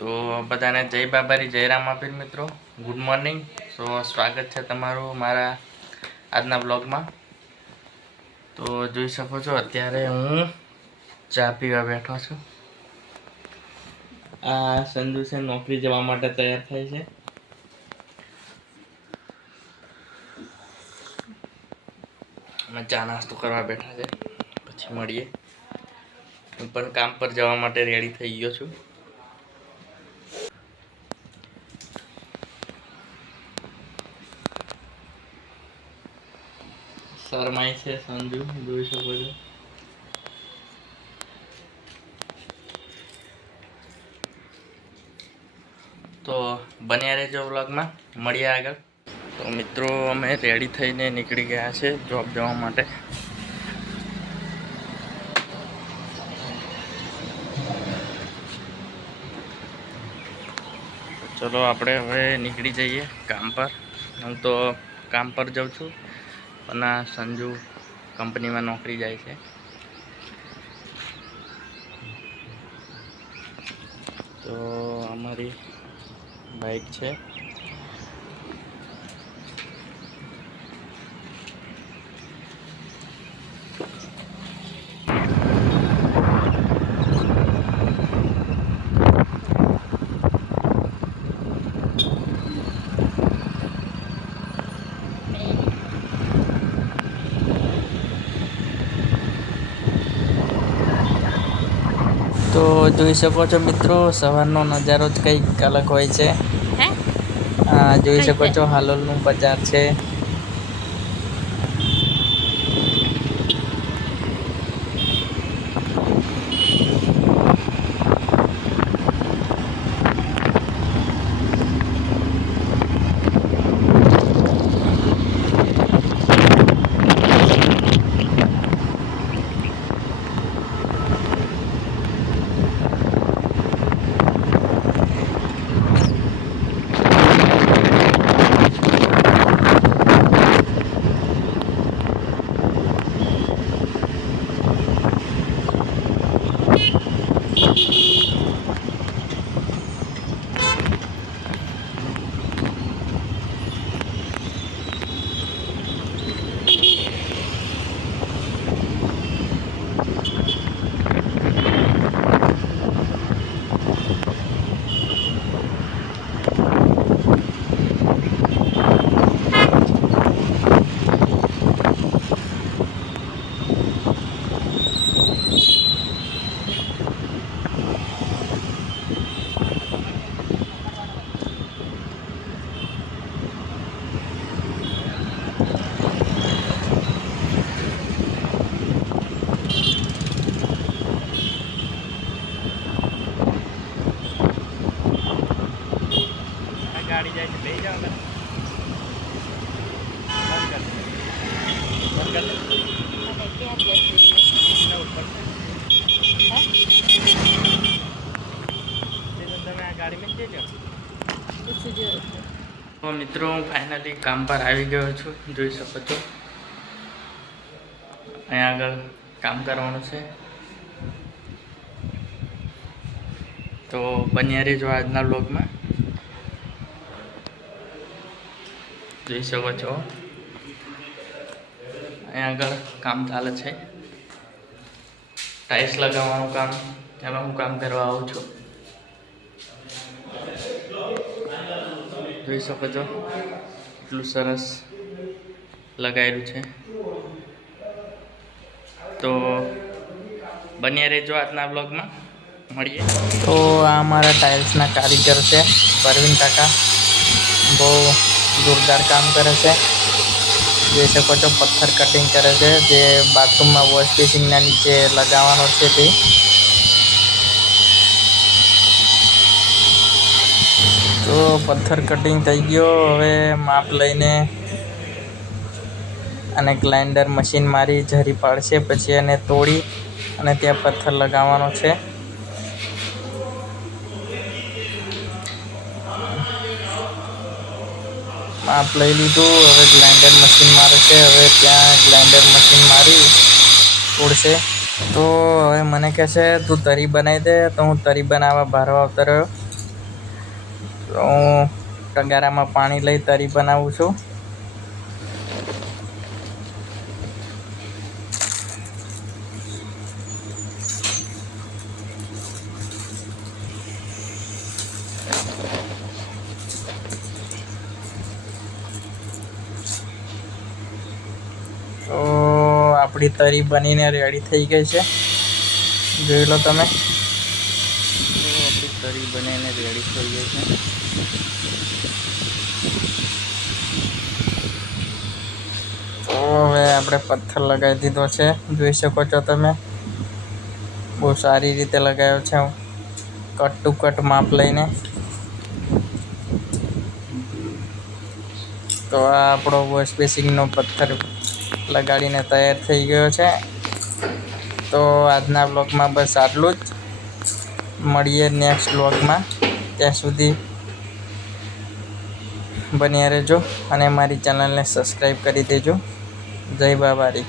તો બધાને જય બાબારી જય રામાપીર મિત્રો, ગુડ મોર્નિંગ. સો સ્વાગત છે તમારું મારા આજના બ્લોગમાં. તો જોઈ શકો છો અત્યારે હું ચા પીવા બેઠો છું. આ સંજુ છે નોકરી જવા માટે તૈયાર થાય છે. અમે ચા નાસ્તો કરવા બેઠા છે, પછી મળીએ. હું પણ કામ પર જવા માટે રેડી થઈ ગયો છું. શરમાય છે સંજુ, જોઈ શકો છો. તો બન્યા રહેજો વ્લોગમાં, મળીએ આગળ. તો મિત્રો અમે રેડી થઈને નીકળી ગયા છે જોબ જવા માટે. ચલો આપણે હવે નીકળી જઈએ કામ પર. હું તો કામ પર જાઉં છું અને સંજુ કંપનીમાં નોકરી જાય છે. તો અમારી બાઇક છે. તો જોઈ શકો છો મિત્રો, સવારનો નજારો જ કંઈક અલગ હોય છે. જોઈ શકો છો હાલોલનું બજાર છે. ગાડી જાય છે, લઈ જાઓ ને. તો મિત્રો હું ફાઇનલી કામ પર આવી ગયો છું, જોઈ શકો છો. અહીંયા આગળ કામ કરવાનું છે. તો બન્યા રહેજો આજના બ્લોગમાં. જોઈ શકો છો અહીંયા આગળ કામ ચાલે છે, ટાઇલ્સ લગાવવાનું કામ. એમાં હું કામ કરવા આવું છું. જોઈ શકો છો એટલું સરસ લગાવેલું છે. તો બન્યા રહેજો આજના બ્લોગમાં, મળીએ. તો આ અમારા ટાઇલ્સના કારીગર છે પરવીન કાકા, બહુ જોરદાર કામ કરે છે. જોઈ શકો છો પથ્થર કટિંગ કરે છે, જે બાથરૂમમાં વોશ બેસિનના નીચે લગાવવાનો છે તે. તો પથ્થર કટિંગ થઈ ગયો. હવે માપ લઈને અને ગ્રાઇન્ડર મશીન મારી ઝરી પાડશે, પછી એને તોડી અને ત્યાં પથ્થર લગાવવાનો છે. માપ લઈ લીધું, હવે ગ્રાઇન્ડર મશીન મારે છે. હવે ત્યાં ગ્રાઇન્ડર મશીન મારી તોડશે. તો હવે મને કહે છે તું તરી બનાવી દે, તો હું તરી બનાવવા બહાર આવતો રહ્યો. હું તગારામાં પાણી લઈ તરી બનાવું છું. તો આપણી તરી બનીને રેડી થઈ ગઈ છે, જોઈ લો તમે. આપણી તરી બનીને રેડી થઈ ગઈ છે. તો હવે આપણે પથ્થર લગાવી દીધો છે, જોઈ શકો છો તમે. બહુ સારી રીતે લગાવ્યો છે, કટ ટુ કટ માપ લઈને. તો આ આપણો વોશ બેસિનનો પથ્થર લગાડીને તૈયાર થઈ ગયો છે. તો આજના બ્લોગમાં બસ આટલું જ. મળીએ નેક્સ્ટ બ્લોગમાં. ત્યાં સુધી બન્યા રહેજો અને મારી ચેનલને સબસ્ક્રાઈબ કરી દેજો. જય બાબારી.